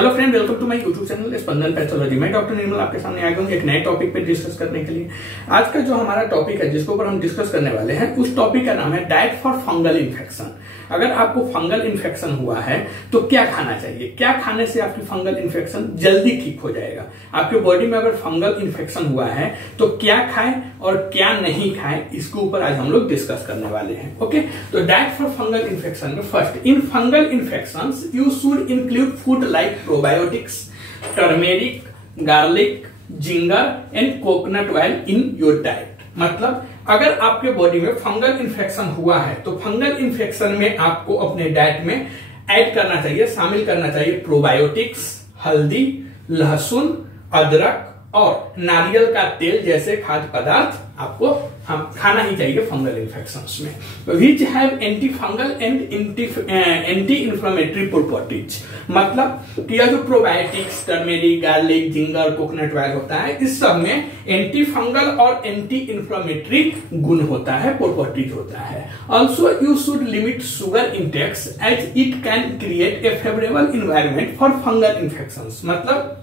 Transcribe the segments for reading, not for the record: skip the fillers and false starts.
Hello friend, welcome to my YouTube channel Spandan pathology. मैं doctor Nirmal आपके सामने आ गया हूँ एक नए टॉपिक पे डिस्कस करने के लिए। आज का जो हमारा टॉपिक है जिसके ऊपर हम डिस्कस करने वाले हैं, उस टॉपिक का नाम है डाइट फॉर फंगल इन्फेक्शन। अगर आपको फंगल इन्फेक्शन हुआ है तो क्या खाना चाहिए, क्या खाने से आपकी फंगल इन्फेक्शन जल्दी ठीक हो जाएगा। आपके बॉडी में अगर फंगल इन्फेक्शन हुआ है तो क्या खाएं और क्या नहीं खाएं, इसके ऊपर आज हम लोग डिस्कस करने वाले हैं। ओके, तो डाइट फॉर फंगल इन्फेक्शन में first, in fungal infections you should include food like probiotics, turmeric, garlic, ginger and coconut oil in your diet. मतलब अगर आपके बॉडी में फंगल इन्फेक्शन हुआ है तो फंगल इन्फेक्शन में आपको अपने डाइट में ऐड करना चाहिए, शामिल करना चाहिए प्रोबायोटिक्स, हल्दी, लहसुन, अदरक और नारियल का तेल जैसे खाद्य पदार्थ आपको खाना ही चाहिए फंगल इन्फेक्शंस में, which have anti fungal and anti inflammatory properties. मतलब कि यह जो probiotics, turmeric, garlic, ginger, coconut oil होता है, इस सब में एंटी फंगल और एंटी इंफ्लेमेटरी गुण होता है, प्रॉपर्टीज होता है। Also you should limit sugar intakes as it can create a favourable environment for fungal infections. मतलब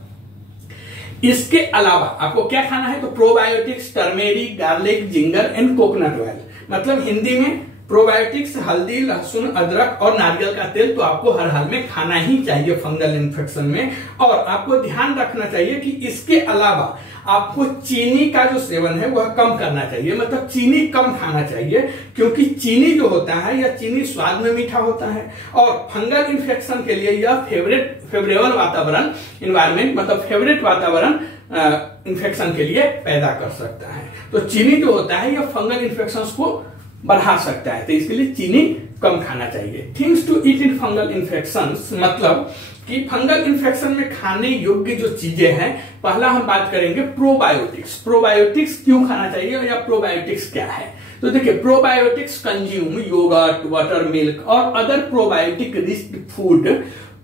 इसके अलावा आपको क्या खाना है, तो probiotics, turmeric, garlic, ginger and coconut oil. मतलब हिंदी में प्रोबायोटिक्स, हल्दी, लहसुन, अदरक और नारियल का तेल तो आपको हर हाल में खाना ही चाहिए फंगल इन्फेक्शन में। और आपको ध्यान रखना चाहिए कि इसके अलावा आपको चीनी का जो सेवन है वह कम करना चाहिए। मतलब चीनी कम खाना चाहिए, क्योंकि चीनी जो होता है या चीनी स्वाद में मीठा होता है और फंगल इन्फेक्शन के लिए यह फेवरेबल वातावरण, इन्वायरमेंट, मतलब फेवरेट वातावरण इन्फेक्शन के लिए पैदा कर सकता है। तो चीनी जो होता है यह फंगल इन्फेक्शन को बढ़ा सकता है, तो इसके लिए चीनी कम खाना चाहिए। Things to eat in fungal infections, मतलब कि फंगल इन्फेक्शन में खाने योग्य जो चीजें हैं, पहला हम बात करेंगे प्रोबायोटिक्स। प्रोबायोटिक्स क्यों खाना चाहिए या प्रोबायोटिक्स क्या है, तो देखिए probiotics consume yogurt, butter milk और other probiotic rich food.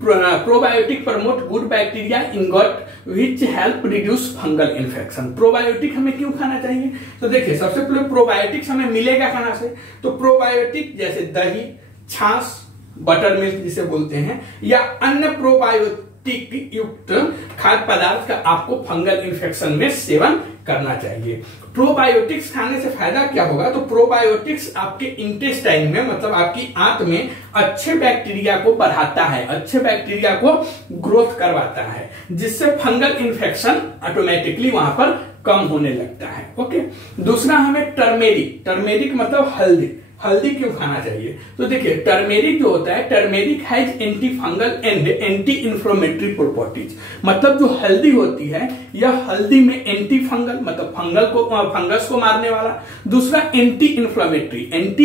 Probiotic promote good bacteria in gut which help reduce fungal infection. Probiotic हमें क्यों खाना चाहिए, तो देखिए सबसे पहले प्रोबायोटिक्स हमें मिलेगा खाना से, तो प्रोबायोटिक जैसे दही, छाछ, बटर मिल्क जिसे बोलते हैं, या अन्य प्रोबायोटिक युक्त खाद्य पदार्थ का आपको फंगल इन्फेक्शन में सेवन करना चाहिए। प्रोबायोटिक्स खाने से फायदा क्या होगा, तो प्रोबायोटिक्स आपके इंटेस्टाइन में, मतलब आपकी आंत में अच्छे बैक्टीरिया को बढ़ाता है, अच्छे बैक्टीरिया को ग्रोथ करवाता है, जिससे फंगल इन्फेक्शन ऑटोमेटिकली वहां पर कम होने लगता है। ओके, दूसरा हमें टर्मेरिक मतलब हल्दी क्यों खाना चाहिए, तो देखिए टर्मेरिक जो होता है, turmeric has anti fungal and anti inflammatory properties. मतलब जो हल्दी होती है यह हल्दी में एंटी फंगल, मतलब फंगस को मारने वाला, दूसरा एंटी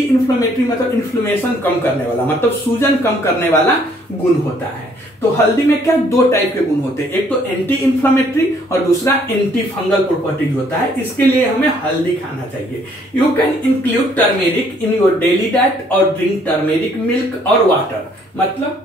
इंफ्लेमेटरी मतलब इन्फ्लेमेशन कम करने वाला, मतलब सूजन कम करने वाला गुण होता है। तो हल्दी में क्या दो टाइप के गुण होते हैं, एक तो एंटी इंफ्लेमेटरी और दूसरा एंटी फंगल प्रॉपर्टीज होता है, इसके लिए हमें हल्दी खाना चाहिए। You can include turmeric in your daily diet और ड्रिंक टर्मेरिक मिल्क और वाटर। मतलब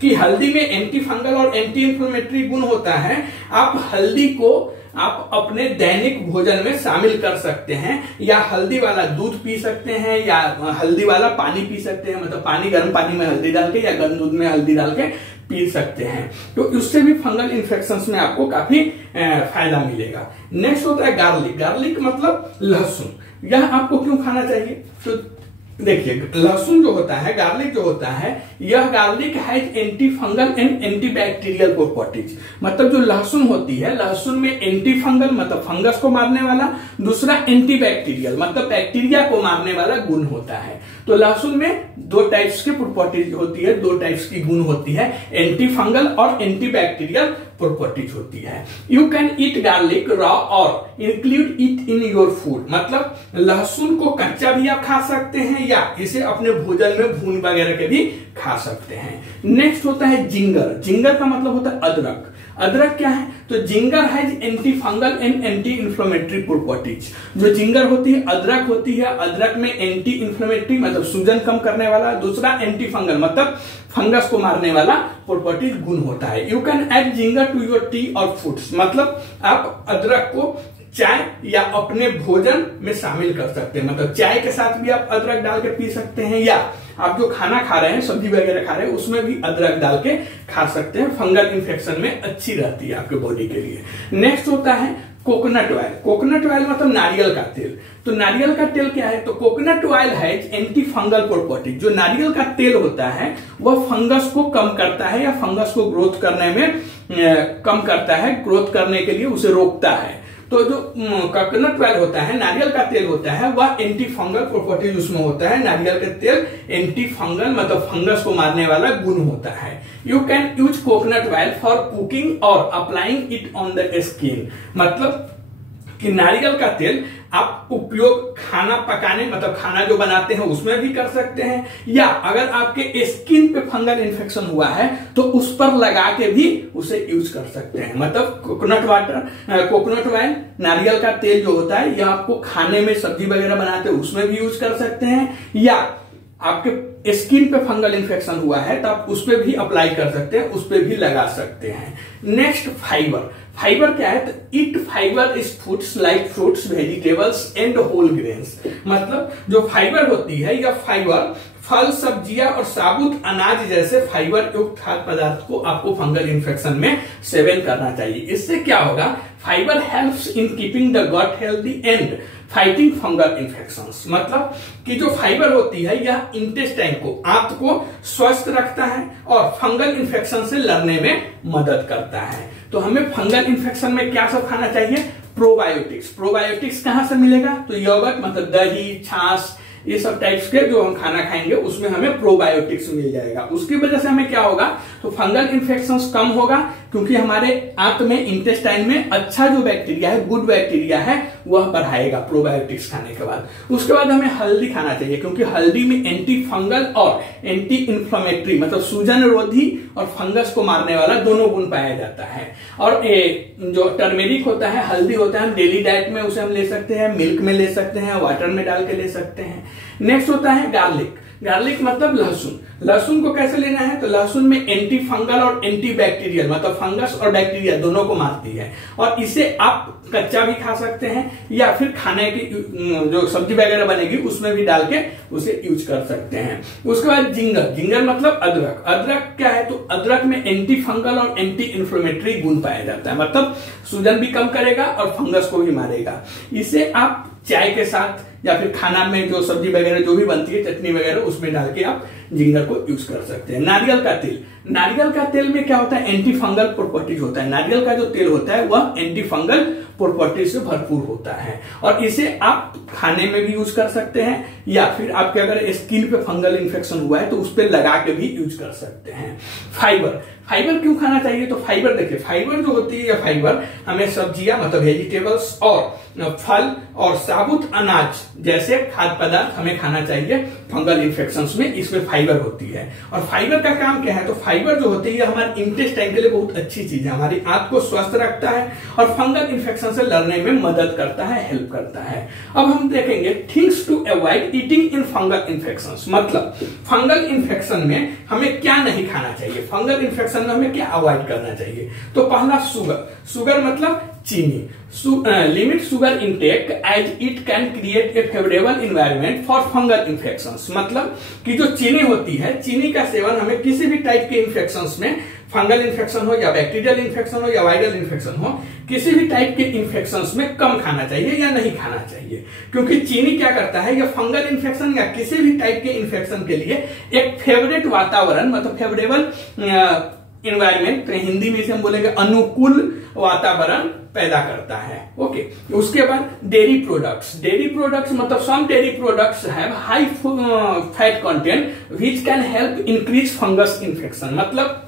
कि हल्दी में एंटी फंगल और एंटी इंफ्लेमेटरी गुण होता है, आप हल्दी को आप अपने दैनिक भोजन में शामिल कर सकते हैं, या हल्दी वाला दूध पी सकते हैं, या हल्दी वाला पानी पी सकते हैं, मतलब पानी, गर्म पानी में हल्दी डाल के या गर्म दूध में हल्दी डाल के पी सकते हैं। तो उससे भी फंगल इन्फेक्शंस में आपको काफी फायदा मिलेगा। नेक्स्ट होता है गार्लिक मतलब लहसुन। यह आपको क्यों खाना चाहिए, तो देखिए लहसुन जो होता है, गार्लिक जो होता है, यह garlic has anti fungal and anti bacterial properties. मतलब जो लहसुन होती है, लहसुन में एंटी फंगल मतलब फंगस को मारने वाला, दूसरा एंटी बैक्टीरियल मतलब बैक्टीरिया को मारने वाला गुण होता है। तो लहसुन में दो टाइप्स की प्रॉपर्टीज होती है, दो टाइप्स की गुण होती है, एंटी फंगल और एंटी बैक्टीरियल प्रॉपर्टीज होती है। You can eat garlic raw और include it in your food. मतलब लहसुन को कच्चा भी आप खा सकते हैं या इसे अपने भोजन में भून वगैरह के भी खा सकते हैं। नेक्स्ट होता है जिंगर का मतलब होता है अदरक क्या है, तो ginger has anti fungal and anti inflammatory properties. जो जिंगर होती है, अदरक होती है, अदरक में एंटी इंफ्लेमेटरी मतलब सूजन कम करने वाला, दूसरा एंटी फंगल मतलब फंगस को मारने वाला प्रॉपर्टीज गुण होता है। You can add ginger to your tea और फूड्स। मतलब आप अदरक को चाय या अपने भोजन में शामिल कर सकते हैं, मतलब चाय के साथ भी आप अदरक डाल के पी सकते हैं, या आप जो खाना खा रहे हैं, सब्जी वगैरह खा रहे हैं, उसमें भी अदरक डाल के खा सकते हैं। फंगल इन्फेक्शन में अच्छी रहती है आपके बॉडी के लिए। नेक्स्ट होता है कोकोनट ऑयल। कोकोनट ऑयल मतलब नारियल का तेल। तो नारियल का तेल क्या है? तो coconut oil has anti fungal property. जो नारियल का तेल होता है वह फंगस को कम करता है या फंगस को ग्रोथ करने में कम करता है, ग्रोथ करने के लिए उसे रोकता है। तो जो कोकोनट ऑयल होता है, नारियल का तेल होता है, वह एंटी फंगल प्रॉपर्टीज उसमें होता है। नारियल का तेल एंटी फंगल मतलब फंगस को मारने वाला गुण होता है। You can use coconut oil for cooking और applying it on the skin. मतलब कि नारियल का तेल आप उपयोग खाना पकाने मतलब खाना जो बनाते हैं उसमें भी कर सकते हैं, या अगर आपके स्किन पे फंगल इन्फेक्शन हुआ है तो उस पर लगा के भी उसे यूज कर सकते हैं। मतलब कोकोनट ऑयल, नारियल का तेल जो होता है, यह आपको खाने में सब्जी वगैरह बनाते हैं उसमें भी यूज कर सकते हैं, या आपके स्किन पे फंगल इन्फेक्शन हुआ है तो आप उस पर भी अप्लाई कर सकते हैं, उस पर भी लगा सकते हैं। Next fibre. फाइबर क्या है? तो eat fibre is foods like fruits, vegetables and whole grains. मतलब जो फाइबर होती है या फाइबर फल, सब्जियां और साबुत अनाज जैसे फाइबर युक्त खाद्य पदार्थ को आपको फंगल इन्फेक्शन में सेवन करना चाहिए। इससे क्या होगा? Fibre helps in keeping the gut healthy and fighting fungal infections. मतलब कि जो फाइबर होती है यह इंटेस्टाइन को, आंत को स्वस्थ रखता है और फंगल इन्फेक्शन से लड़ने में मदद करता है। तो हमें फंगल इन्फेक्शन में क्या सब खाना चाहिए? प्रोबायोटिक्स। प्रोबायोटिक्स कहां से मिलेगा? तो योगर्ट मतलब दही, छाछ, ये सब टाइप्स के जो हम खाना खाएंगे उसमें हमें प्रोबायोटिक्स मिल जाएगा। उसकी वजह से हमें क्या होगा? तो फंगल इन्फेक्शंस कम होगा, क्योंकि हमारे आंत में, इंटेस्टाइन में अच्छा जो बैक्टीरिया है, गुड बैक्टीरिया है, वह बढ़ाएगा प्रोबायोटिक्स खाने के बाद। उसके बाद हमें हल्दी खाना चाहिए, क्योंकि हल्दी में एंटी फंगल और एंटी इंफ्लेमेटरी मतलब सूजन रोधी और फंगस को मारने वाला दोनों गुण पाया जाता है। और जो टर्मेरिक होता है, हल्दी होता है, हम डेली डाइट में उसे हम ले सकते हैं, मिल्क में ले सकते हैं, वाटर में डाल के ले सकते हैं। नेक्स्ट होता है गार्लिक। गार्लिक मतलब लहसुन। लहसुन को कैसे लेना है? तो लहसुन में एंटी फंगल और एंटी बैक्टीरियल मतलब फंगस और बैक्टीरिया दोनों को मारती है, और इसे आप कच्चा भी खा सकते हैं या फिर खाने की जो सब्जी वगैरह बनेगी उसमें भी डाल के उसे यूज कर सकते हैं। उसके बाद जिंगर। जिंगर मतलब अदरक। अदरक क्या है? तो अदरक में एंटी फंगल और एंटी इंफ्लेमेटरी गुण पाया जाता है, मतलब सूजन भी कम करेगा और फंगस को भी मारेगा। इसे आप चाय के साथ या फिर खाना में जो सब्जी वगैरह जो भी बनती है, चटनी वगैरह, उसमें डाल के आप जिंगर को यूज कर सकते हैं। नारियल का तेल। नारियल का तेल में क्या होता है? एंटी फंगल प्रॉपर्टीज होता है। नारियल का जो तेल होता है वह एंटी फंगल प्रॉपर्टीज से भरपूर होता है, और इसे आप खाने में भी यूज कर सकते हैं, या फिर आपके अगर स्किन पे फंगल इन्फेक्शन हुआ है तो उस पर लगा के भी यूज कर सकते हैं। फाइबर। फाइबर क्यों खाना चाहिए? तो फाइबर देखिए, फाइबर जो होती है, फाइबर हमें सब्जियां मतलब वेजिटेबल्स और फल और साबुत अनाज जैसे खाद्य पदार्थ हमें खाना चाहिए फंगल इन्फेक्शंस में। इसमें फाइबर होती है, और फाइबर का काम क्या है? तो फाइबर जो होती है हमारे इंटेस्टाइन के लिए बहुत अच्छी चीज है, हमारी आंत को स्वस्थ रखता है और फंगल इन्फेक्शन से लड़ने में मदद करता है, हेल्प करता है। अब हम देखेंगे things to avoid eating in fungal infections. मतलब फंगल इन्फेक्शन में हमें क्या नहीं खाना चाहिए, फंगल इन्फेक्शन में हमें क्या अवॉइड करना चाहिए? तो पहला शुगर। शुगर मतलब चीनी। Limit sugar intake as it can create a favourable environment for fungal infections. मतलब कि जो चीनी होती है, चीनी का सेवन हमें किसी भी टाइप के इन्फेक्शंस में, फंगल इन्फेक्शन हो या बैक्टीरियल इन्फेक्शन हो या वायरल इन्फेक्शन हो, किसी भी टाइप के इन्फेक्शंस में कम खाना चाहिए या नहीं खाना चाहिए। क्योंकि चीनी क्या करता है, या फंगल इन्फेक्शन या किसी भी टाइप के इन्फेक्शन के लिए एक फेवरेट वातावरण मतलब फेवरेबल इन्वायरमेंट, हिंदी में इसे हम बोलेंगे अनुकूल वातावरण पैदा करता है। ओके। उसके बाद डेयरी प्रोडक्ट्स। डेयरी प्रोडक्ट्स मतलब some dairy products have high fat content which can help increase fungus infection. मतलब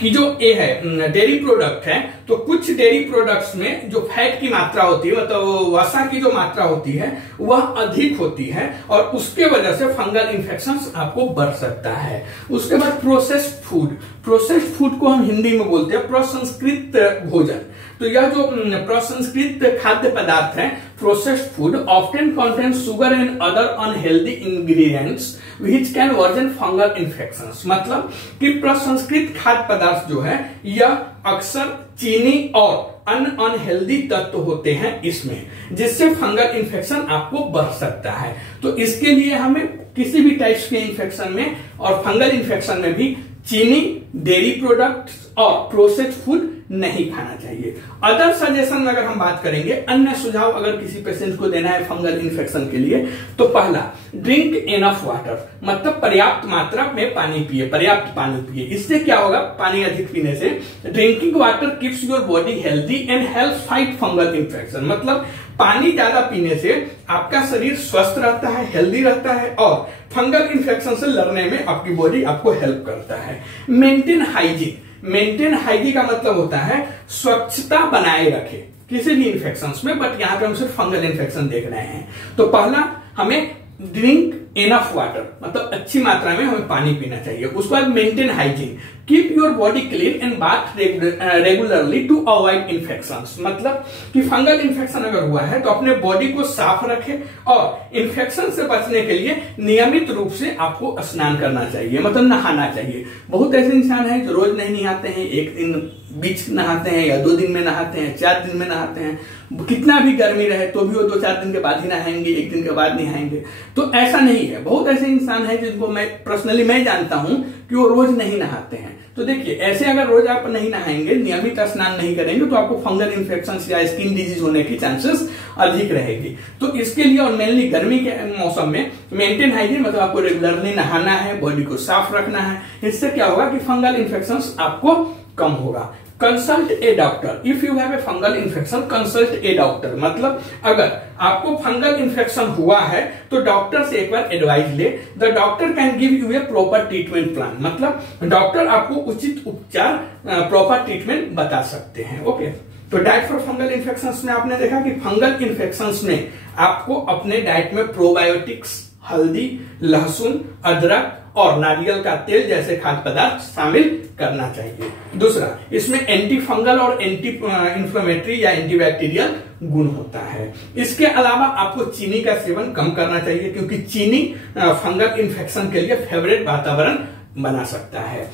कि जो ये है डेयरी प्रोडक्ट है, तो कुछ डेयरी प्रोडक्ट्स में जो फैट की मात्रा होती है मतलब वसा की जो मात्रा होती है वह अधिक होती है, और उसके वजह से फंगल इन्फेक्शंस आपको बढ़ सकता है। उसके बाद प्रोसेस्ड फूड। प्रोसेस्ड फूड को हम हिंदी में बोलते हैं प्रसंस्कृत भोजन। तो यह जो प्रसंस्कृत खाद्य पदार्थ है, processed food often contain sugar and other unhealthy ingredients which can version fungal infections. मतलब कि प्रसंस्कृत खाद्य पदार्थ जो है यह अक्सर चीनी और अन्य अनहेल्दी तत्व होते हैं इसमें, जिससे फंगल इन्फेक्शन आपको बढ़ सकता है। तो इसके लिए हमें किसी भी टाइप्स के इन्फेक्शन में और फंगल इन्फेक्शन में भी चीनी, डेयरी प्रोडक्ट्स और प्रोसेस्ड फूड नहीं खाना चाहिए। अदर सजेशन अगर हम बात करेंगे, अन्य सुझाव अगर किसी पेशेंट को देना है फंगल इन्फेक्शन के लिए, तो पहला, ड्रिंक इनफ वाटर, मतलब पर्याप्त मात्रा में पानी पिए, पर्याप्त पानी पिए। इससे क्या होगा, पानी अधिक पीने से drinking water keeps your body healthy and helps fight fungal infection. मतलब पानी ज्यादा पीने से आपका शरीर स्वस्थ रहता है, हेल्दी रहता है और फंगल इन्फेक्शन से लड़ने में आपकी बॉडी आपको हेल्प करता है। मेंटेन हाइजीन, मेंटेन हाइजीन का मतलब होता है स्वच्छता बनाए रखे किसी भी इन्फेक्शन में, बट यहां पे हम सिर्फ फंगल इन्फेक्शन देख रहे हैं। तो पहला, हमें ड्रिंक इनफ वाटर, मतलब अच्छी मात्रा में हमें पानी पीना चाहिए। उसके बाद maintain hygiene, keep your body clean and bath regularly to avoid infections. मतलब कि फंगल इन्फेक्शन अगर हुआ है तो अपने बॉडी को साफ रखें और इन्फेक्शन से बचने के लिए नियमित रूप से आपको स्नान करना चाहिए, मतलब नहाना चाहिए। बहुत ऐसे इंसान हैं जो रोज नहीं नहाते हैं, एक दिन बीच नहाते हैं या 2 दिन में नहाते हैं, 4 दिन में नहाते हैं। कितना भी गर्मी रहे तो भी वो 2-4 दिन के बाद ही नहाएंगे, 1 दिन के बाद नहीं नहाएंगे। तो ऐसा नहीं है। बहुत ऐसे इंसान हैं जिनको मैं पर्सनली मैं जानता हूं कि वो रोज नहीं नहाते हैं। तो देखिए, ऐसे अगर रोज आप नहीं नहाएंगे, नियमित स्नान नहीं करेंगे, तो आपको फंगल इन्फेक्शन या स्किन डिजीज होने की चांसेस अधिक रहेगी। तो इसके लिए, और मेनली गर्मी के मौसम में, मेंटेन हाइजीन मतलब आपको रेगुलरली नहाना है, बॉडी को साफ रखना है। इससे क्या होगा कि फंगल इन्फेक्शन आपको कम होगा। Consult A doctor, if you have a fungal infection consult A doctor, मतलब अगर आपको फंगल इन्फेक्शन हुआ है तो डॉक्टर से एक बार एडवाइस ले। The doctor can give U A proper treatment plan, मतलब डॉक्टर आपको उचित उपचार, प्रॉपर ट्रीटमेंट बता सकते हैं। ओके, तो डाइट फॉर फंगल इन्फेक्शंस में आपने देखा कि फंगल इन्फेक्शंस में आपको अपने डाइट में प्रोबायोटिक्स, हल्दी, लहसुन, अदरक और नारियल का तेल जैसे खाद्य पदार्थ शामिल करना चाहिए। दूसरा, इसमें एंटी फंगल और एंटी इंफ्लेमेटरी या एंटीबैक्टीरियल गुण होता है। इसके अलावा आपको चीनी का सेवन कम करना चाहिए, क्योंकि चीनी फंगल इन्फेक्शन के लिए फेवरेट वातावरण बना सकता है।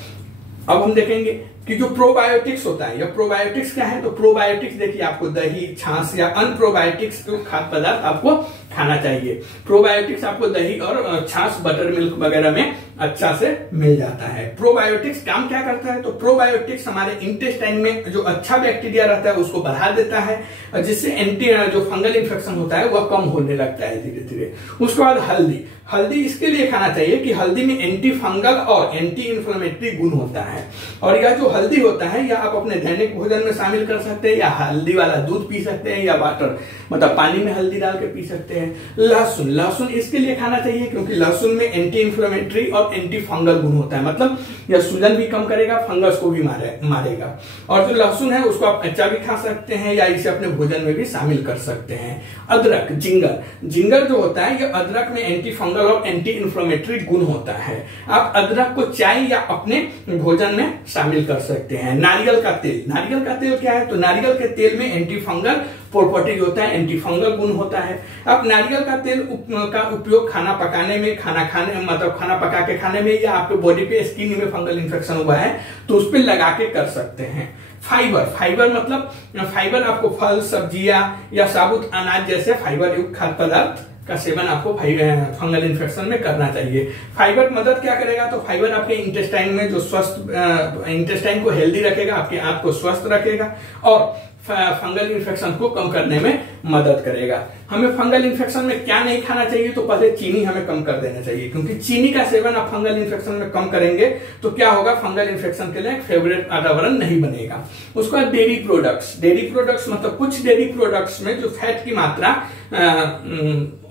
अब हम देखेंगे कि जो प्रोबायोटिक्स होता है, या प्रोबायोटिक्स क्या है। तो प्रोबायोटिक्स देखिए, आपको दही, छाछ या अनप्रोबायोटिक्स खाद्य पदार्थ आपको खाना चाहिए। प्रोबायोटिक्स आपको दही और छाछ, बटर मिल्क वगैरह में अच्छा से मिल जाता है। प्रोबायोटिक्स काम क्या करता है, तो प्रोबायोटिक्स हमारे इंटेस्टाइन में जो अच्छा बैक्टीरिया रहता है उसको बढ़ा देता है, जिससे जो फंगल इन्फेक्शन होता है वह कम होने लगता है धीरे धीरे। उसके बाद हल्दी, हल्दी इसके लिए खाना चाहिए कि हल्दी में एंटी फंगल और एंटी इंफ्लेमेटरी गुण होता है। और यह जो हल्दी होता है, या आप अपने दैनिक भोजन में शामिल कर सकते हैं, या हल्दी वाला दूध पी सकते हैं, या वाटर मतलब पानी में हल्दी डाल के पी सकते हैं। लहसुन, लहसुन इसके लिए खाना चाहिए क्योंकि लहसुन में एंटी इंफ्लेमेटरी और एंटी फंगल गुण होता है, मतलब यह सूजन भी कम करेगा, फंगस को भी मारेगा। और जो लहसुन है उसको आप कच्चा भी खा सकते हैं या इसे अपने भोजन में भी शामिल कर सकते हैं। अदरक, जिंगर, जिंगर जो होता है, यह अदरक में एंटी फंगल और एंटी इंफ्लेमेटरी गुण होता है। आप अदरक को चाय या अपने भोजन में शामिल कर सकते हैं। नारियल का तेल, नारियल का तेल क्या है, तो नारियल के तेल में एंटी फंगल प्रॉपर्टीज होता है, एंटी फंगल गुण होता है। अब नारियल का तेल का उपयोग खाना पकाने में, खाना खाने मतलब खाना पका के खाने में, या आपके बॉडी पे स्किन में फंगल इन्फेक्शन हुआ है तो उस पर लगा के कर सकते हैं। फाइबर, फाइबर मतलब फाइबर आपको फल, सब्जियां या साबुत अनाज जैसे फाइबर युक्त खाद्य पदार्थ का सेवन आपको फंगल इन्फेक्शन में करना चाहिए। फाइबर मदद क्या करेगा, तो फाइबर आपके इंटेस्टाइन में जो स्वस्थ इंटेस्टाइन को हेल्दी रखेगा, आपके आप को स्वस्थ रखेगा और फंगल इन्फेक्शन को कम करने में मदद करेगा। हमें फंगल इन्फेक्शन में क्या नहीं खाना चाहिए, तो पहले चीनी हमें कम कर देना चाहिए, क्योंकि चीनी का सेवन आप फंगल इन्फेक्शन में कम करेंगे तो क्या होगा, फंगल इन्फेक्शन के लिए एक फेवरेट वातावरण नहीं बनेगा। उसके बाद डेयरी प्रोडक्ट्स, डेयरी प्रोडक्ट्स मतलब कुछ डेयरी प्रोडक्ट्स में जो फैट की मात्रा,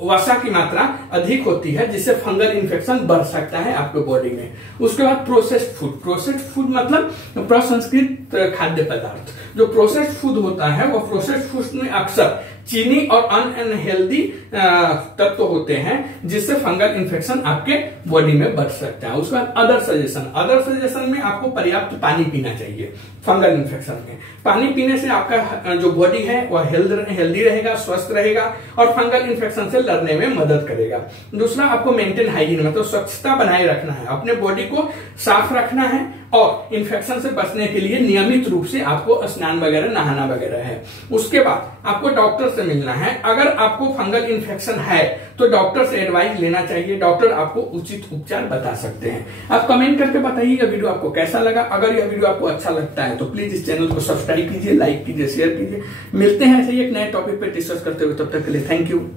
वसा की मात्रा अधिक होती है, जिससे फंगल इन्फेक्शन बढ़ सकता है आपके बॉडी में। उसके बाद प्रोसेस्ड फूड, प्रोसेस्ड फूड मतलब प्रसंस्कृत खाद्य पदार्थ। जो प्रोसेस्ड फूड होता है वह प्रोसेस्ड फूड में अक्सर चीनी और अनहेल्दी तत्व होते हैं, जिससे फंगल इन्फेक्शन आपके बॉडी में बढ़ सकता है। उसके बाद अदर सजेशन, अदर सजेशन में आपको पर्याप्त पानी पीना चाहिए। फंगल इन्फेक्शन में पानी पीने से आपका जो बॉडी है वह हेल्दी रहेगा, स्वस्थ रहेगा और फंगल इन्फेक्शन से लड़ने में मदद करेगा। दूसरा, आपको मेंटेन हाइजीन मतलब स्वच्छता बनाए रखना है, अपने बॉडी को साफ रखना है और इन्फेक्शन से बचने के लिए नियमित रूप से आपको स्नान वगैरह नहाना वगैरह है। उसके बाद आपको डॉक्टर से मिलना है। अगर आपको फंगल इन्फेक्शन है तो डॉक्टर से एडवाइस लेना चाहिए, डॉक्टर आपको उचित उपचार बता सकते हैं। आप कमेंट करके बताइए यह वीडियो आपको कैसा लगा। अगर यह वीडियो आपको अच्छा लगता है तो प्लीज इस चैनल को सब्सक्राइब कीजिए, लाइक कीजिए, शेयर कीजिए। मिलते हैं ऐसे ही एक नए टॉपिक पे डिस्कस करते हुए, तब तक के लिए थैंक यू।